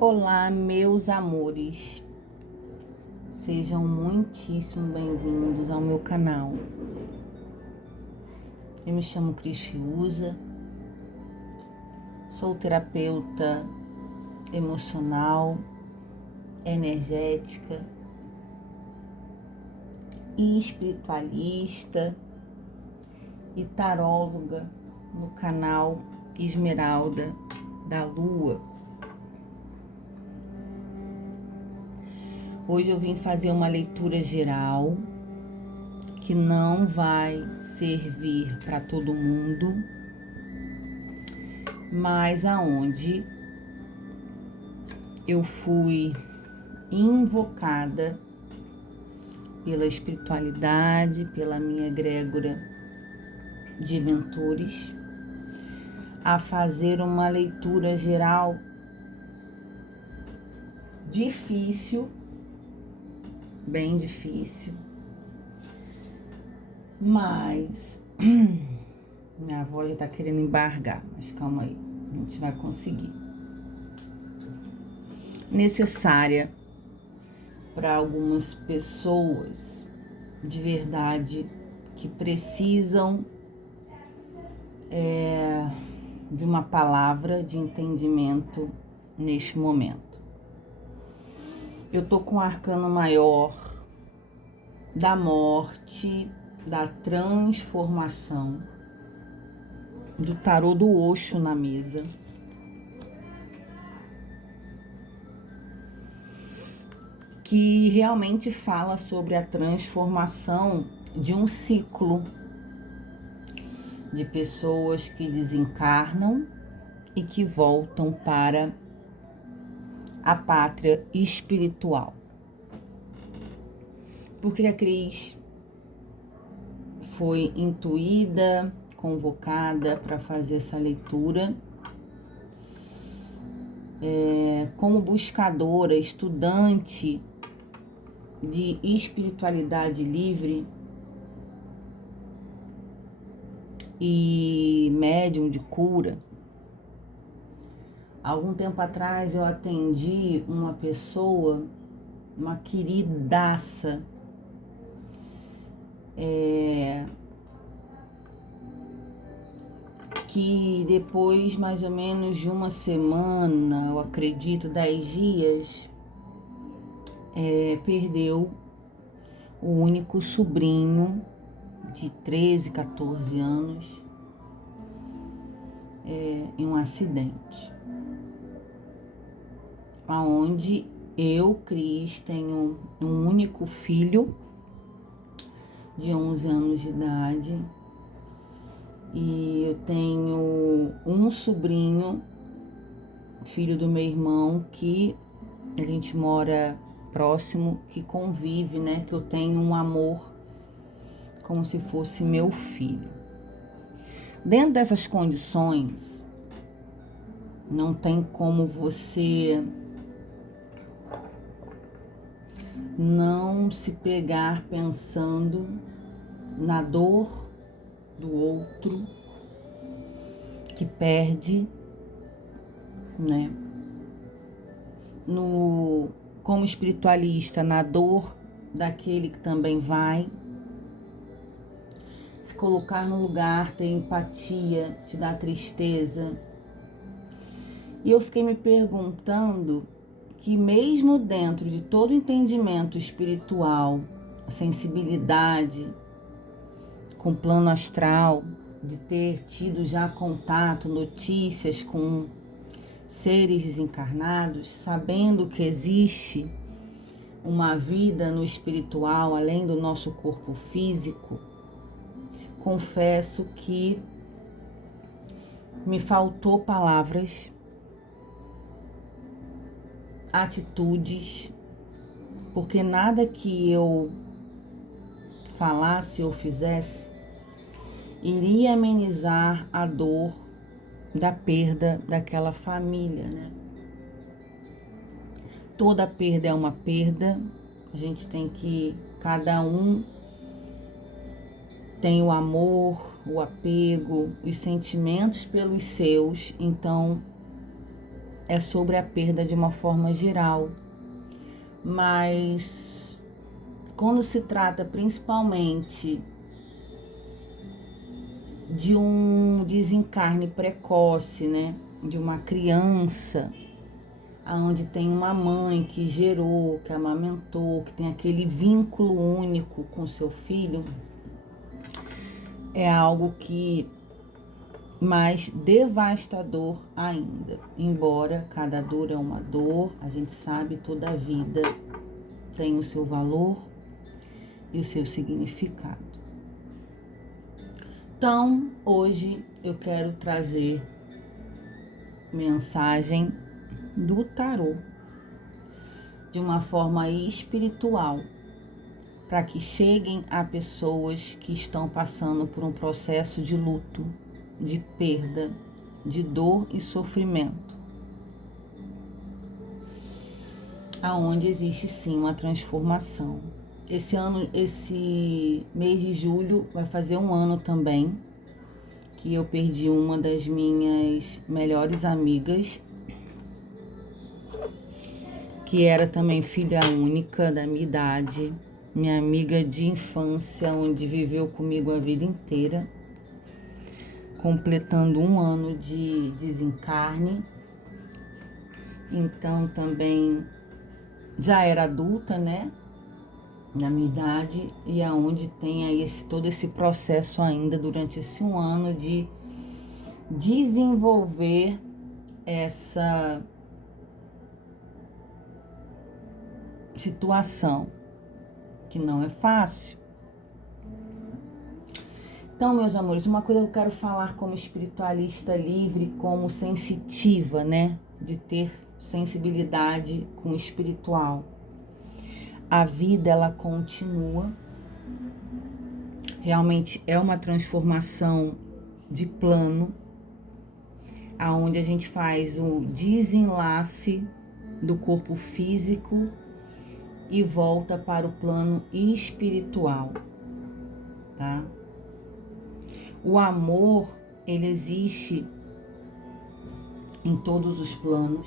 Olá, meus amores, sejam muitíssimo bem-vindos ao meu canal. Eu me chamo Cris Fiuza, sou terapeuta emocional, energética e espiritualista e taróloga no canal Esmeralda da Lua. Hoje eu vim fazer uma leitura geral que não vai servir para todo mundo, mas aonde eu fui invocada pela espiritualidade, pela minha egrégora de mentores, a fazer uma leitura geral difícil, bem difícil, mas minha voz já tá querendo embargar, mas calma aí, a gente vai conseguir. Necessária para algumas pessoas de verdade que precisam de uma palavra de entendimento neste momento. Eu tô com o arcano maior da morte, da transformação, do tarô do Osho na mesa. Que realmente fala sobre a transformação de um ciclo de pessoas que desencarnam e que voltam para a pátria espiritual. Porque a Cris foi intuída, convocada para fazer essa leitura como buscadora, estudante de espiritualidade livre e médium de cura. Algum tempo atrás eu atendi uma pessoa, uma queridaça, que depois mais ou menos de uma semana, eu acredito 10 dias, perdeu o único sobrinho de 13, 14 anos em um acidente. Aonde eu, Cris, tenho um único filho de 11 anos de idade e eu tenho um sobrinho, filho do meu irmão, que a gente mora próximo, que convive, né? Que eu tenho um amor como se fosse meu filho. Dentro dessas condições, não tem como você não se pegar pensando na dor do outro que perde, né? Como espiritualista, na dor daquele que também vai. Se colocar no lugar, ter empatia, te dá tristeza. E eu fiquei me perguntando que mesmo dentro de todo entendimento espiritual, sensibilidade com o plano astral, de ter tido já contato, notícias com seres desencarnados, sabendo que existe uma vida no espiritual além do nosso corpo físico, confesso que me faltou palavras, atitudes, porque nada que eu falasse ou fizesse iria amenizar a dor da perda daquela família, né? Toda perda é uma perda, a gente tem que, cada um tem o amor, o apego, os sentimentos pelos seus, então é sobre a perda de uma forma geral, mas quando se trata principalmente de um desencarne precoce, né, de uma criança, onde tem uma mãe que gerou, que amamentou, que tem aquele vínculo único com seu filho, é algo que mais devastador ainda. Embora cada dor é uma dor, a gente sabe, toda a vida tem o seu valor e o seu significado. Então, hoje eu quero trazer mensagem do tarô de uma forma espiritual, para que cheguem a pessoas que estão passando por um processo de luto, de perda, de dor e sofrimento, aonde existe sim uma transformação. Esse mês de julho vai fazer um ano também que eu perdi uma das minhas melhores amigas, que era também filha única da minha idade, minha amiga de infância, onde viveu comigo a vida inteira, completando um ano de desencarne. Então também já era adulta, né, na minha idade, e aonde tem aí todo esse processo ainda durante esse um ano de desenvolver essa situação, que não é fácil. Então, meus amores, uma coisa que eu quero falar como espiritualista livre, como sensitiva, né? De ter sensibilidade com o espiritual. A vida, ela continua. Realmente é uma transformação de plano, aonde a gente faz o desenlace do corpo físico e volta para o plano espiritual, tá? O amor, ele existe em todos os planos.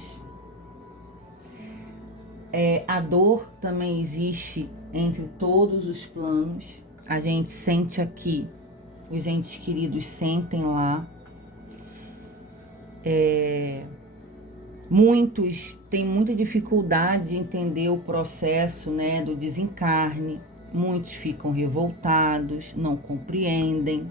A dor também existe entre todos os planos. A gente sente aqui, os entes queridos sentem lá. Muitos têm muita dificuldade de entender o processo, né, do desencarne. Muitos ficam revoltados, não compreendem.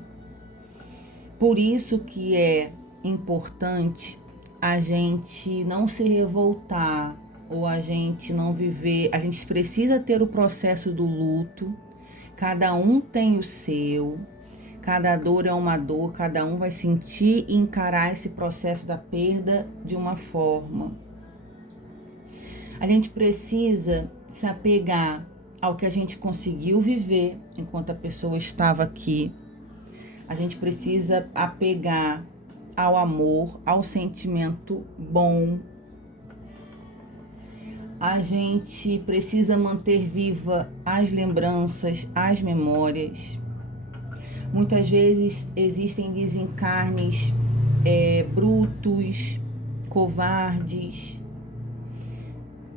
Por isso que é importante a gente não se revoltar ou a gente não viver. A gente precisa ter o processo do luto. Cada um tem o seu. Cada dor é uma dor. Cada um vai sentir e encarar esse processo da perda de uma forma. A gente precisa se apegar ao que a gente conseguiu viver enquanto a pessoa estava aqui. A gente precisa apegar ao amor, ao sentimento bom. A gente precisa manter viva as lembranças, as memórias. Muitas vezes existem desencarnes brutos, covardes,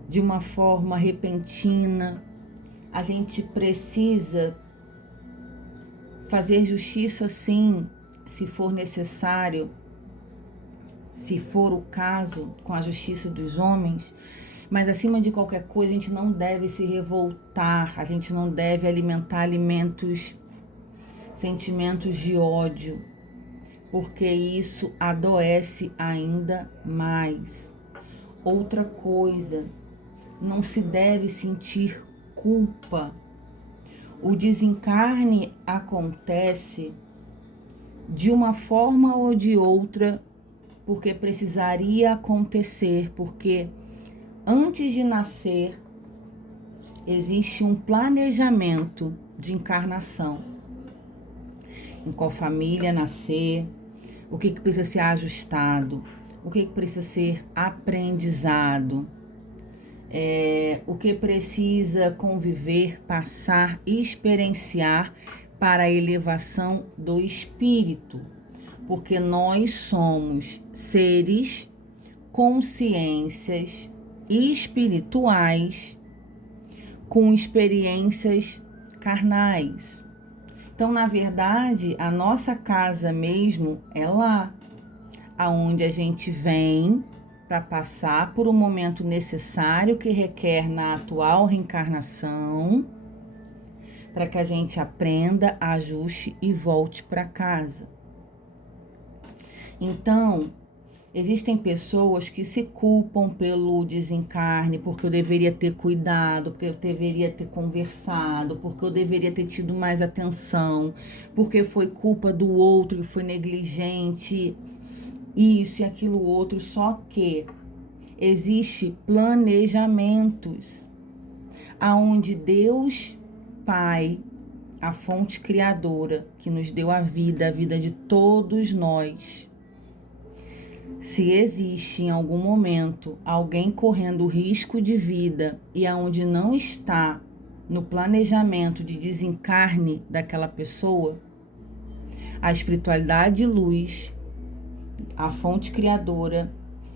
de uma forma repentina. A gente precisa fazer justiça, sim, se for necessário, se for o caso, com a justiça dos homens, mas acima de qualquer coisa, a gente não deve se revoltar, a gente não deve alimentar sentimentos de ódio, porque isso adoece ainda mais. Outra coisa, não se deve sentir culpa. O desencarne acontece de uma forma ou de outra, porque precisaria acontecer, porque antes de nascer existe um planejamento de encarnação. Em qual família nascer, o que precisa ser ajustado, o que precisa ser aprendizado. O que precisa conviver, passar e experienciar para a elevação do espírito. Porque nós somos seres consciências espirituais com experiências carnais. Então, na verdade, a nossa casa mesmo é lá, aonde a gente vem para passar por um momento necessário que requer na atual reencarnação, para que a gente aprenda, ajuste e volte para casa. Então, existem pessoas que se culpam pelo desencarne, porque eu deveria ter cuidado, porque eu deveria ter conversado, porque eu deveria ter tido mais atenção, porque foi culpa do outro que foi negligente, isso e aquilo outro. Só que existe planejamentos aonde Deus Pai, a fonte criadora que nos deu a vida de todos nós, se existe em algum momento alguém correndo risco de vida e aonde não está no planejamento de desencarne daquela pessoa, a espiritualidade de luz, a fonte criadora,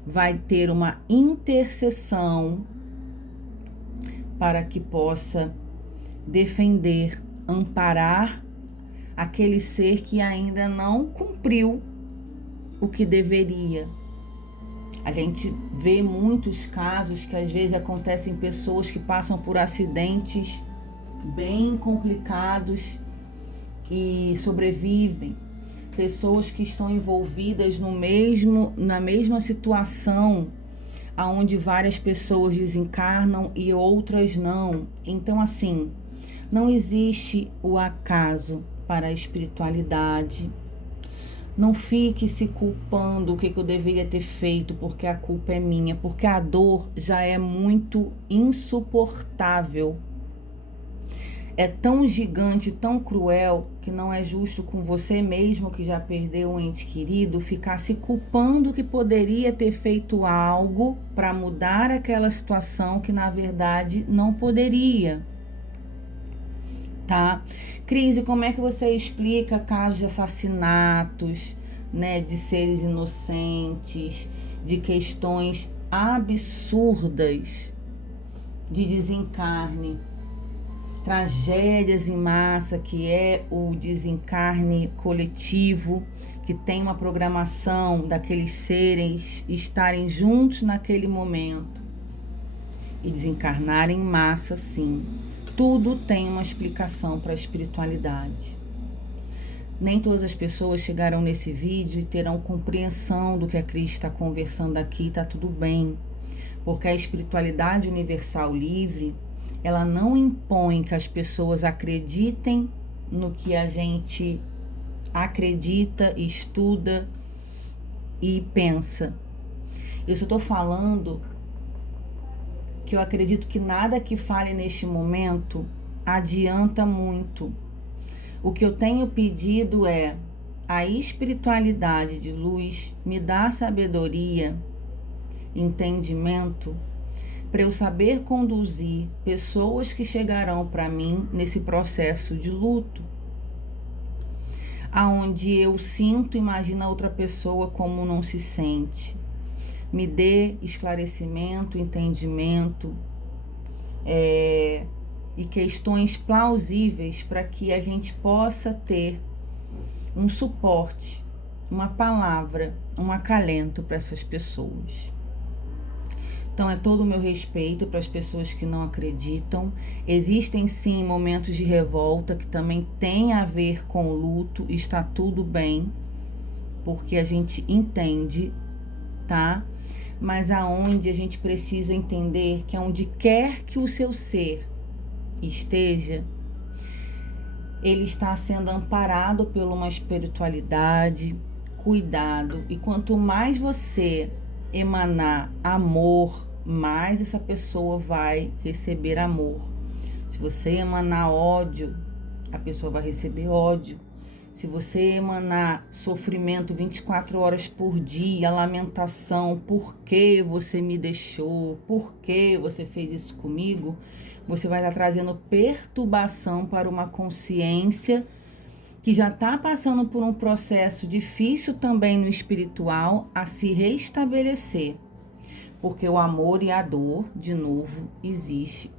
vai ter uma intercessão para que possa defender, amparar aquele ser que ainda não cumpriu o que deveria. A gente vê muitos casos que às vezes acontecem pessoas que passam por acidentes bem complicados e sobrevivem. Pessoas que estão envolvidas na mesma situação, aonde várias pessoas desencarnam e outras não. Então, assim, não existe o acaso para a espiritualidade. Não fique se culpando o que eu deveria ter feito porque a culpa é minha, porque a dor já é muito insuportável. É tão gigante, tão cruel, que não é justo com você mesmo que já perdeu um ente querido ficar se culpando que poderia ter feito algo para mudar aquela situação que na verdade não poderia. Tá? Cris, como é que você explica casos de assassinatos, né, de seres inocentes, de questões absurdas de desencarne, tragédias em massa, que é o desencarne coletivo, que tem uma programação daqueles seres estarem juntos naquele momento e desencarnarem em massa, sim. Tudo tem uma explicação para a espiritualidade. Nem todas as pessoas chegarão nesse vídeo e terão compreensão do que a Cris está conversando aqui, tá tudo bem. Porque a espiritualidade universal livre, ela não impõe que as pessoas acreditem no que a gente acredita, estuda e pensa. Eu só estou falando que eu acredito que nada que fale neste momento adianta muito. O que eu tenho pedido é a espiritualidade de luz me dá sabedoria, entendimento, para eu saber conduzir pessoas que chegarão para mim nesse processo de luto, aonde eu sinto, imagina a outra pessoa como não se sente. Me dê esclarecimento, entendimento e questões plausíveis para que a gente possa ter um suporte, uma palavra, um acalento para essas pessoas. Então, é todo o meu respeito para as pessoas que não acreditam. Existem, sim, momentos de revolta que também tem a ver com o luto. Está tudo bem, porque a gente entende, tá? Mas aonde a gente precisa entender que aonde quer que o seu ser esteja, ele está sendo amparado por uma espiritualidade, cuidado. E quanto mais você emanar amor, mais essa pessoa vai receber amor. Se você emanar ódio, a pessoa vai receber ódio. Se você emanar sofrimento 24 horas por dia, lamentação, por que você me deixou, por que você fez isso comigo, você vai estar trazendo perturbação para uma consciência que já está passando por um processo difícil também no espiritual a se restabelecer. Porque o amor e a dor, de novo, existe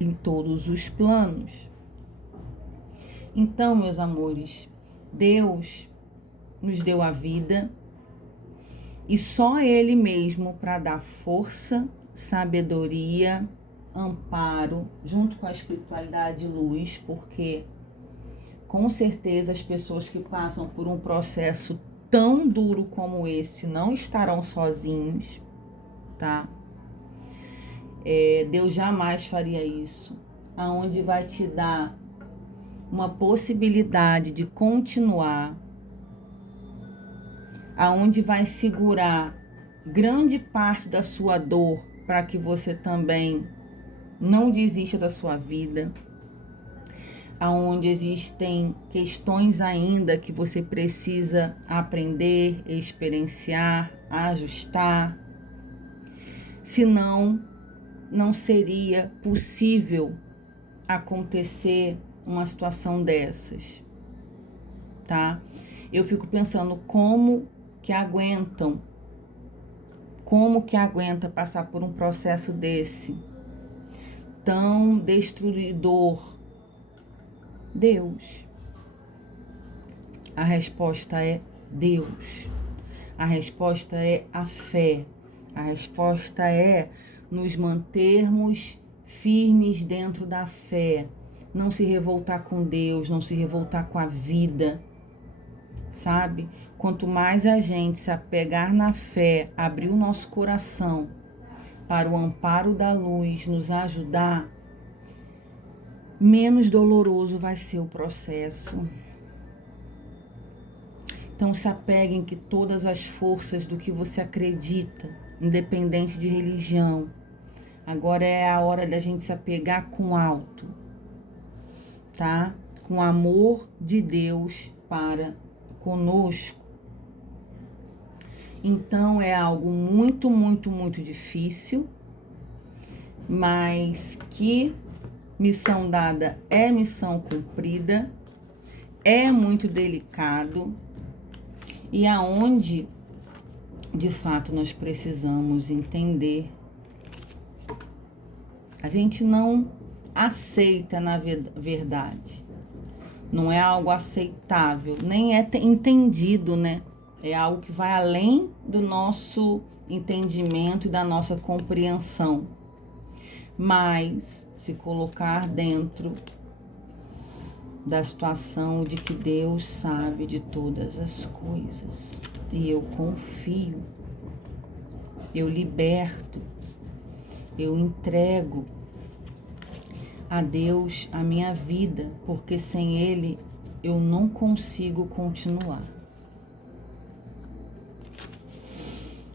em todos os planos. Então, meus amores, Deus nos deu a vida e só Ele mesmo para dar força, sabedoria, amparo, junto com a espiritualidade e luz, porque com certeza as pessoas que passam por um processo tão duro como esse não estarão sozinhos, tá? Deus jamais faria isso, aonde vai te dar uma possibilidade de continuar, aonde vai segurar grande parte da sua dor para que você também não desista da sua vida, aonde existem questões ainda que você precisa aprender, experienciar, ajustar. Senão, não seria possível acontecer uma situação dessas, tá? Eu fico pensando como que aguenta passar por um processo desse, tão destruidor. Deus. A resposta é Deus. A resposta é a fé. A resposta é nos mantermos firmes dentro da fé. Não se revoltar com Deus, não se revoltar com a vida, sabe? Quanto mais a gente se apegar na fé, abrir o nosso coração para o amparo da luz nos ajudar, menos doloroso vai ser o processo. Então se apeguem que todas as forças do que você acredita, independente de religião, agora é a hora da gente se apegar com alto, tá? Com o amor de Deus para conosco. Então é algo muito, muito, muito difícil, mas que missão dada é missão cumprida, é muito delicado e aonde de fato nós precisamos entender. A gente não aceita na verdade, não é algo aceitável, nem é entendido, né? É algo que vai além do nosso entendimento e da nossa compreensão. Mas se colocar dentro da situação de que Deus sabe de todas as coisas e eu confio, eu liberto, eu entrego a Deus a minha vida, porque sem Ele eu não consigo continuar.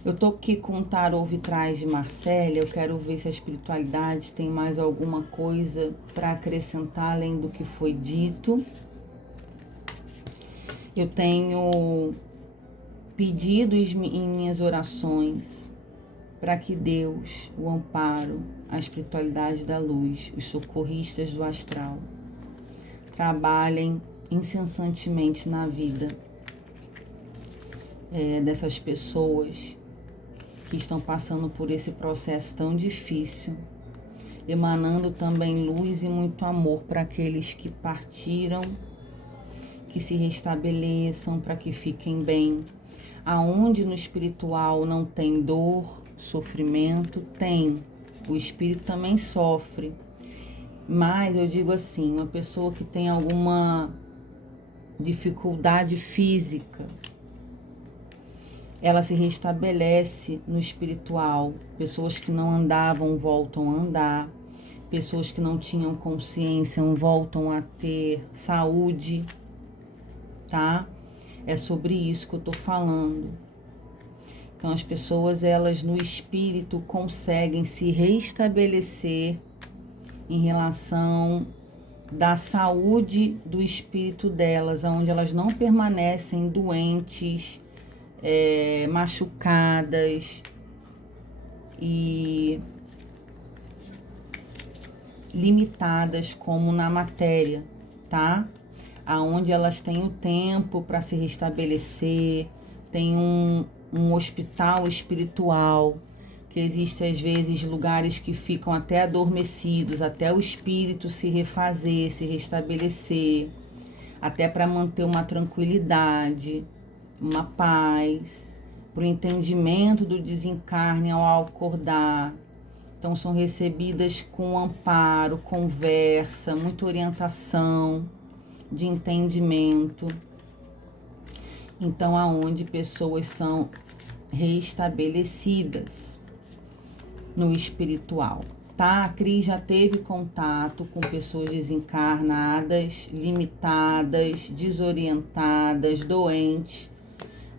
Eu tô aqui com o tarô vitrais de Marcélia, eu quero ver se a espiritualidade tem mais alguma coisa para acrescentar além do que foi dito. Eu tenho pedido em minhas orações para que Deus, o amparo, a espiritualidade da luz, os socorristas do astral, trabalhem incessantemente na vida dessas pessoas que estão passando por esse processo tão difícil, emanando também luz e muito amor para aqueles que partiram, que se restabeleçam, para que fiquem bem. Aonde no espiritual não tem dor, sofrimento, tem. O espírito também sofre. Mas eu digo assim, uma pessoa que tem alguma dificuldade física, ela se restabelece no espiritual. Pessoas que não andavam voltam a andar. Pessoas que não tinham consciência voltam a ter saúde, tá? É sobre isso que eu tô falando. Então as pessoas, elas no espírito conseguem se restabelecer em relação da saúde do espírito delas, onde elas não permanecem doentes, machucadas e limitadas como na matéria, tá? Aonde elas têm o tempo para se restabelecer, tem um hospital espiritual, que existe às vezes lugares que ficam até adormecidos, até o espírito se refazer, se restabelecer, até para manter uma tranquilidade, uma paz, para o entendimento do desencarne ao acordar. Então são recebidas com amparo, conversa, muita orientação de entendimento. Então aonde pessoas são restabelecidas no espiritual, tá? A Cris já teve contato com pessoas desencarnadas, limitadas, desorientadas, doentes,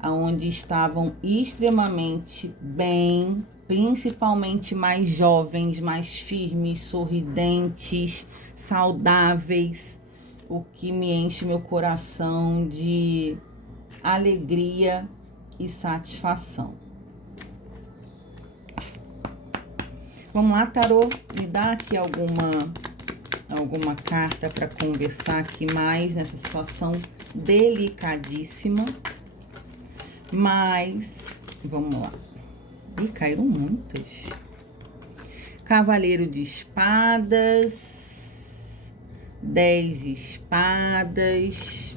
aonde estavam extremamente bem, principalmente mais jovens, mais firmes, sorridentes, saudáveis, o que me enche meu coração de alegria e satisfação. Vamos lá, tarô, me dá aqui alguma carta para conversar aqui mais nessa situação delicadíssima. Mas, vamos lá. Ih, caíram muitas. Cavaleiro de espadas, 10 de espadas,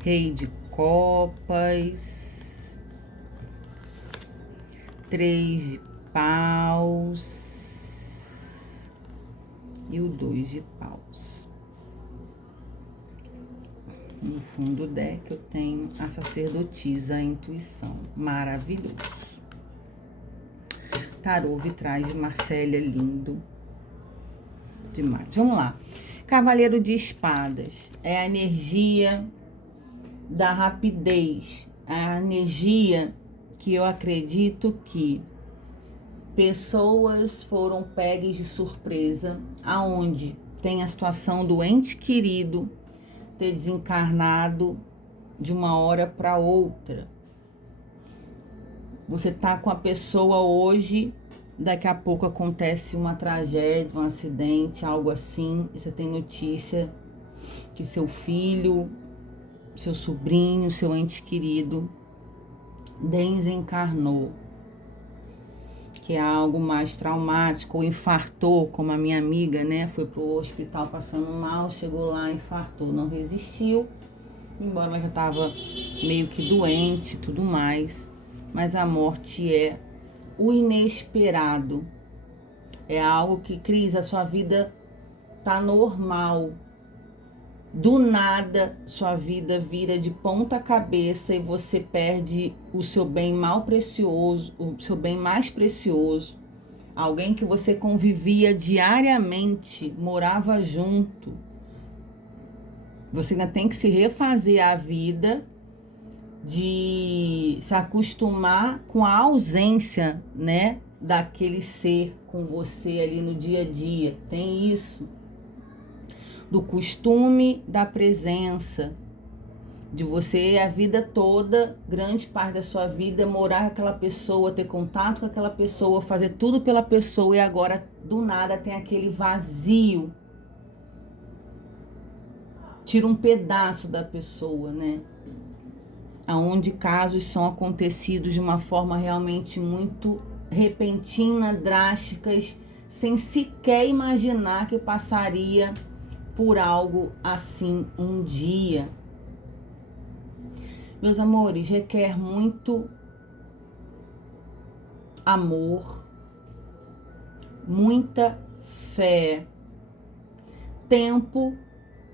Rei de copas, 3 de paus e o 2 de paus. No fundo do deck eu tenho a sacerdotisa, a intuição. Maravilhoso. Tarô vitrais de Marcélia, lindo demais. Vamos lá. Cavaleiro de espadas é a energia da rapidez, a energia que eu acredito que pessoas foram pegas de surpresa, aonde tem a situação do ente querido ter desencarnado de uma hora para outra. Você tá com a pessoa hoje, daqui a pouco acontece uma tragédia, um acidente, algo assim, e você tem notícia que seu filho, seu sobrinho, seu ente querido desencarnou, que é algo mais traumático, ou infartou, como a minha amiga, né, foi pro hospital passando mal, chegou lá, infartou, não resistiu, embora ela já estava meio que doente e tudo mais, mas a morte é o inesperado, é algo que, Cris, a sua vida tá normal, do nada sua vida vira de ponta cabeça e você perde o seu bem o seu bem mais precioso, alguém que você convivia diariamente, morava junto. Você ainda tem que se refazer a vida, de se acostumar com a ausência, né, daquele ser com você ali no dia a dia. Tem isso. Do costume da presença, de você a vida toda, grande parte da sua vida, morar com aquela pessoa, ter contato com aquela pessoa, fazer tudo pela pessoa e agora do nada tem aquele vazio. Tira um pedaço da pessoa, né? Aonde casos são acontecidos de uma forma realmente muito repentina, drásticas, sem sequer imaginar que passaria por algo assim um dia. Meus amores, requer muito amor, muita fé, tempo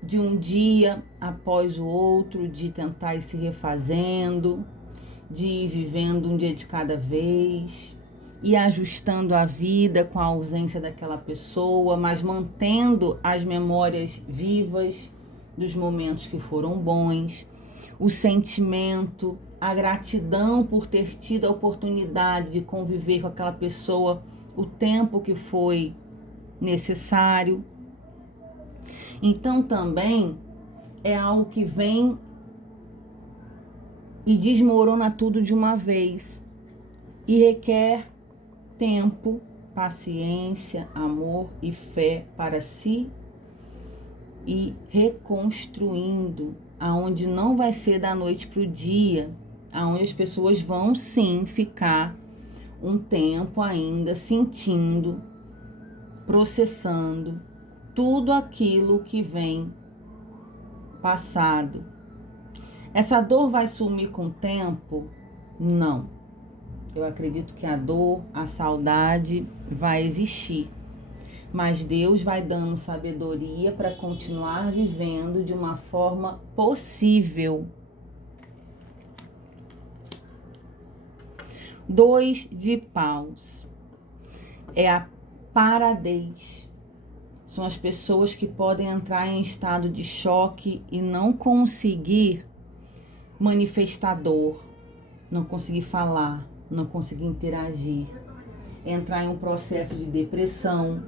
de um dia após o outro, de tentar ir se refazendo, de ir vivendo um dia de cada vez, e ajustando a vida com a ausência daquela pessoa, mas mantendo as memórias vivas dos momentos que foram bons, o sentimento, a gratidão por ter tido a oportunidade de conviver com aquela pessoa o tempo que foi necessário. Então também é algo que vem e desmorona tudo de uma vez e requer tempo, paciência, amor e fé para si e reconstruindo, aonde não vai ser da noite para o dia, onde as pessoas vão sim ficar um tempo ainda sentindo, processando tudo aquilo que vem passado. Essa dor vai sumir com o tempo? Não. Eu acredito que a dor, a saudade vai existir. Mas Deus vai dando sabedoria para continuar vivendo de uma forma possível. 2 de paus. É a paradez. São as pessoas que podem entrar em estado de choque e não conseguir manifestar dor, não conseguir falar, não conseguir interagir, entrar em um processo de depressão,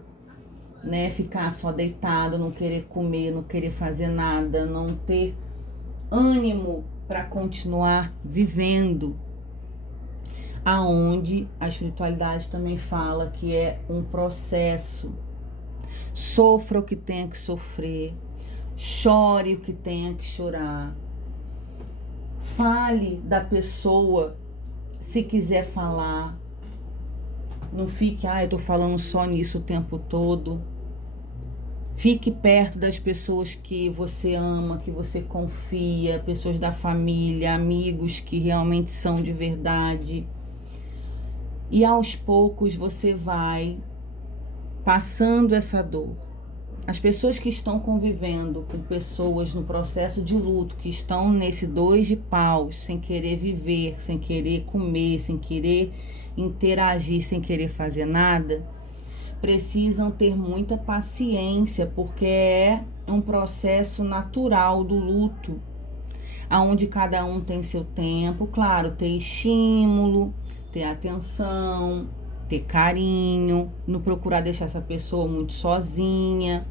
né? Ficar só deitado, não querer comer, não querer fazer nada, não ter ânimo para continuar vivendo. Aonde a espiritualidade também fala que é um processo. Sofra o que tenha que sofrer, chore o que tenha que chorar, fale da pessoa se quiser falar, não fique, eu tô falando só nisso o tempo todo. Fique perto das pessoas que você ama, que você confia, pessoas da família, amigos que realmente são de verdade. E aos poucos você vai passando essa dor. As pessoas que estão convivendo com pessoas no processo de luto, que estão nesse 2 de paus, sem querer viver, sem querer comer, sem querer interagir, sem querer fazer nada, precisam ter muita paciência, porque é um processo natural do luto, onde cada um tem seu tempo, claro, ter estímulo, ter atenção, ter carinho, não procurar deixar essa pessoa muito sozinha,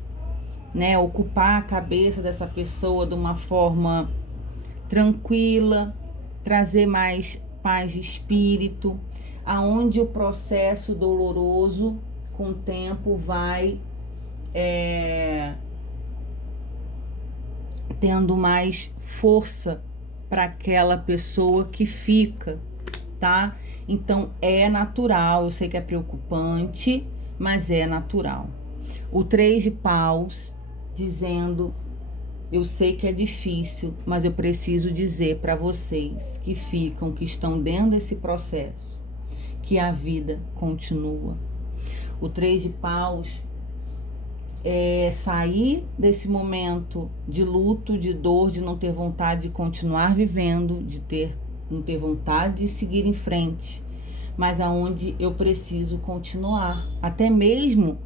né? Ocupar a cabeça dessa pessoa de uma forma tranquila, trazer mais paz de espírito, aonde o processo doloroso com o tempo vai tendo mais força para aquela pessoa que fica, tá? Então é natural, eu sei que é preocupante, mas é natural. O 3 de paus dizendo, eu sei que é difícil, mas eu preciso dizer para vocês que ficam, que estão dentro desse processo, que a vida continua. O 3 de paus é sair desse momento de luto, de dor, de não ter vontade de continuar vivendo, não ter vontade de seguir em frente, mas aonde eu preciso continuar, até mesmo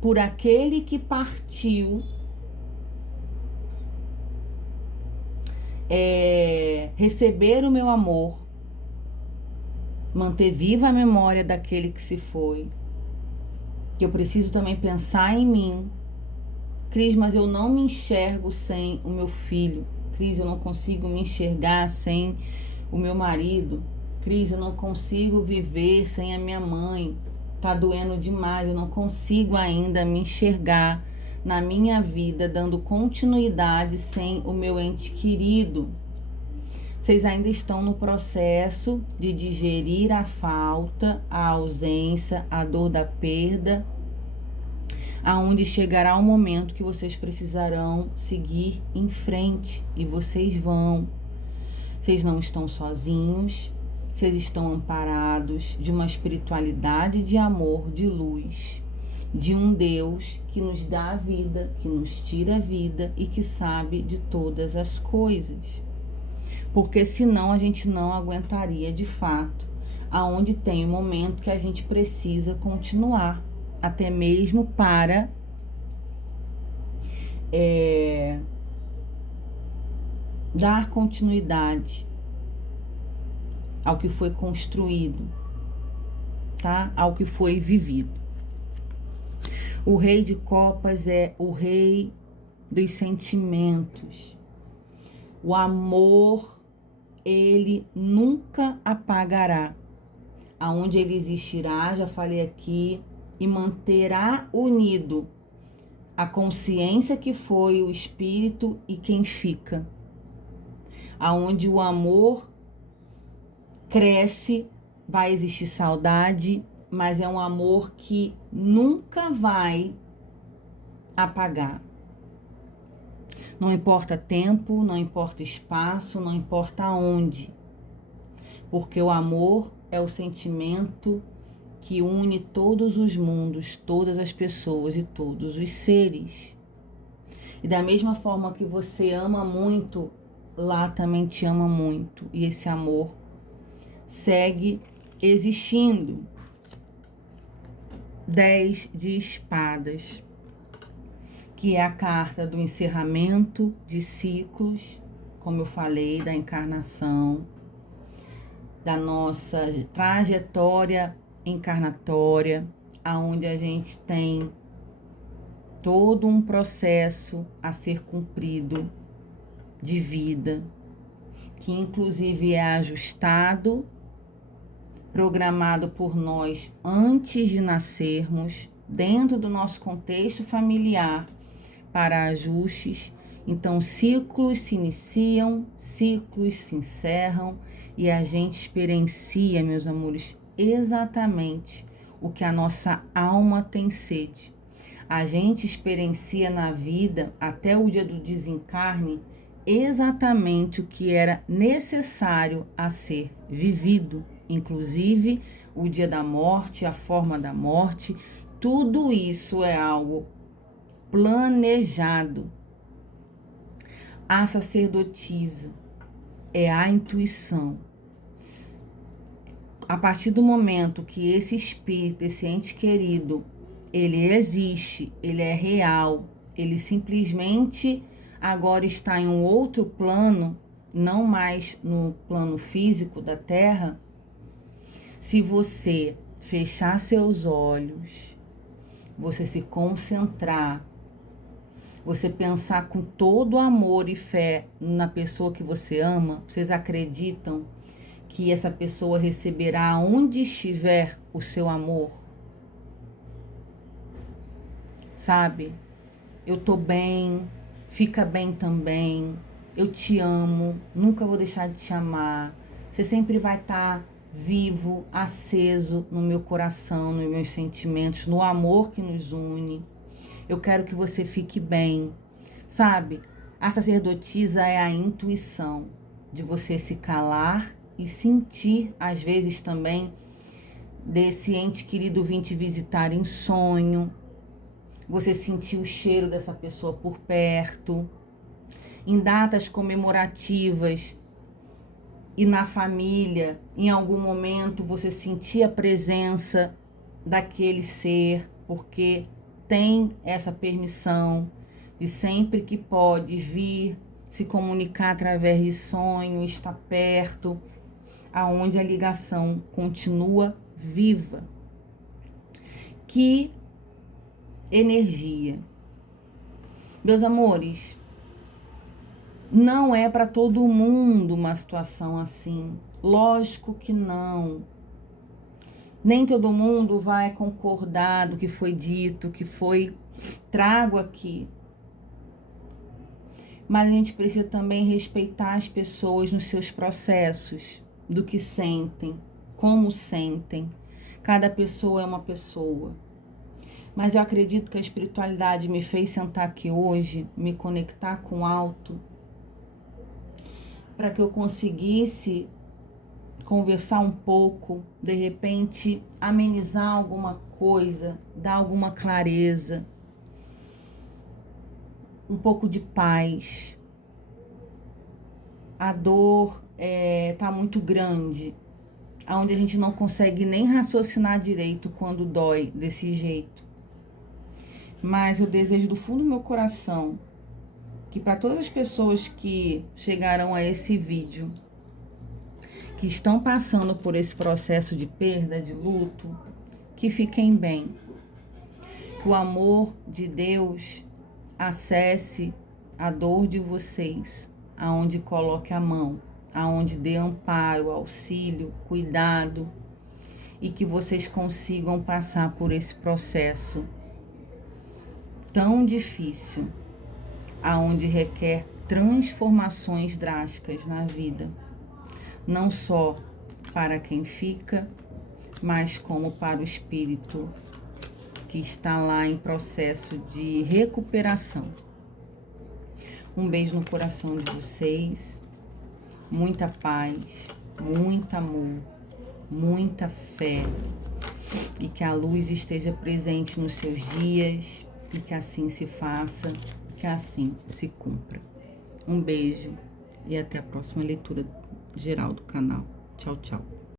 por aquele que partiu, receber o meu amor, manter viva a memória daquele que se foi, que eu preciso também pensar em mim. Cris, mas eu não me enxergo sem o meu filho. Cris, eu não consigo me enxergar sem o meu marido. Cris, eu não consigo viver sem a minha mãe. Tá doendo demais, eu não consigo ainda me enxergar na minha vida, dando continuidade sem o meu ente querido. Vocês ainda estão no processo de digerir a falta, a ausência, a dor da perda, aonde chegará o momento que vocês precisarão seguir em frente, e vocês vão. Vocês não estão sozinhos, vocês estão amparados de uma espiritualidade de amor, de luz, de um Deus que nos dá a vida, que nos tira a vida e que sabe de todas as coisas. Porque senão a gente não aguentaria de fato, aonde tem um momento que a gente precisa continuar, até mesmo para dar continuidade ao que foi construído, tá? Ao que foi vivido. O Rei de Copas é o rei dos sentimentos. O amor, ele nunca apagará. Aonde ele existirá, já falei aqui, e manterá unido a consciência que foi o espírito e quem fica. Aonde o amor cresce, vai existir saudade, mas é um amor que nunca vai apagar. Não importa tempo, não importa espaço, não importa onde. Porque o amor é o sentimento que une todos os mundos, todas as pessoas e todos os seres. E da mesma forma que você ama muito, lá também te ama muito. E esse amor segue existindo. 10 de espadas, que é a carta do encerramento de ciclos, como eu falei, da encarnação, da nossa trajetória encarnatória, aonde a gente tem todo um processo a ser cumprido de vida, que inclusive é ajustado, programado por nós antes de nascermos, dentro do nosso contexto familiar, para ajustes. Então, ciclos se iniciam, ciclos se encerram e a gente experiencia, meus amores, exatamente o que a nossa alma tem sede. A gente experiencia na vida, até o dia do desencarne, exatamente o que era necessário a ser vivido, inclusive o dia da morte, a forma da morte, tudo isso é algo planejado. A sacerdotisa é a intuição. A partir do momento que esse espírito, esse ente querido, ele existe, ele é real, ele simplesmente agora está em um outro plano, não mais no plano físico da Terra. Se você fechar seus olhos, você se concentrar, você pensar com todo amor e fé na pessoa que você ama, vocês acreditam que essa pessoa receberá onde estiver o seu amor? Sabe? Eu tô bem, fica bem também, eu te amo, nunca vou deixar de te amar, você sempre vai estar vivo, aceso no meu coração, nos meus sentimentos, no amor que nos une. Eu quero que você fique bem, sabe? A sacerdotisa é a intuição de você se calar e sentir, às vezes também, desse ente querido vir te visitar em sonho, você sentir o cheiro dessa pessoa por perto, em datas comemorativas e na família, em algum momento você sentir a presença daquele ser, porque tem essa permissão de sempre que pode vir se comunicar através de sonho, estar perto, aonde a ligação continua viva. Que energia. Meus amores, não é para todo mundo uma situação assim. Lógico que não. Nem todo mundo vai concordar do que foi dito, que foi trago aqui. Mas a gente precisa também respeitar as pessoas nos seus processos, do que sentem, como sentem. Cada pessoa é uma pessoa. Mas eu acredito que a espiritualidade me fez sentar aqui hoje, me conectar com o alto, para que eu conseguisse conversar um pouco, de repente amenizar alguma coisa, dar alguma clareza, um pouco de paz. A dor tá muito grande, onde a gente não consegue nem raciocinar direito quando dói desse jeito. Mas eu desejo do fundo do meu coração que para todas as pessoas que chegarão a esse vídeo, que estão passando por esse processo de perda, de luto, que fiquem bem. Que o amor de Deus acesse a dor de vocês, aonde coloque a mão, aonde dê amparo, auxílio, cuidado, e que vocês consigam passar por esse processo tão difícil, aonde requer transformações drásticas na vida. Não só para quem fica, mas como para o espírito que está lá em processo de recuperação. Um beijo no coração de vocês, muita paz, muito amor, muita fé, e que a luz esteja presente nos seus dias, e que assim se faça, que assim se cumpra. Um beijo e até a próxima leitura geral do canal. Tchau, tchau.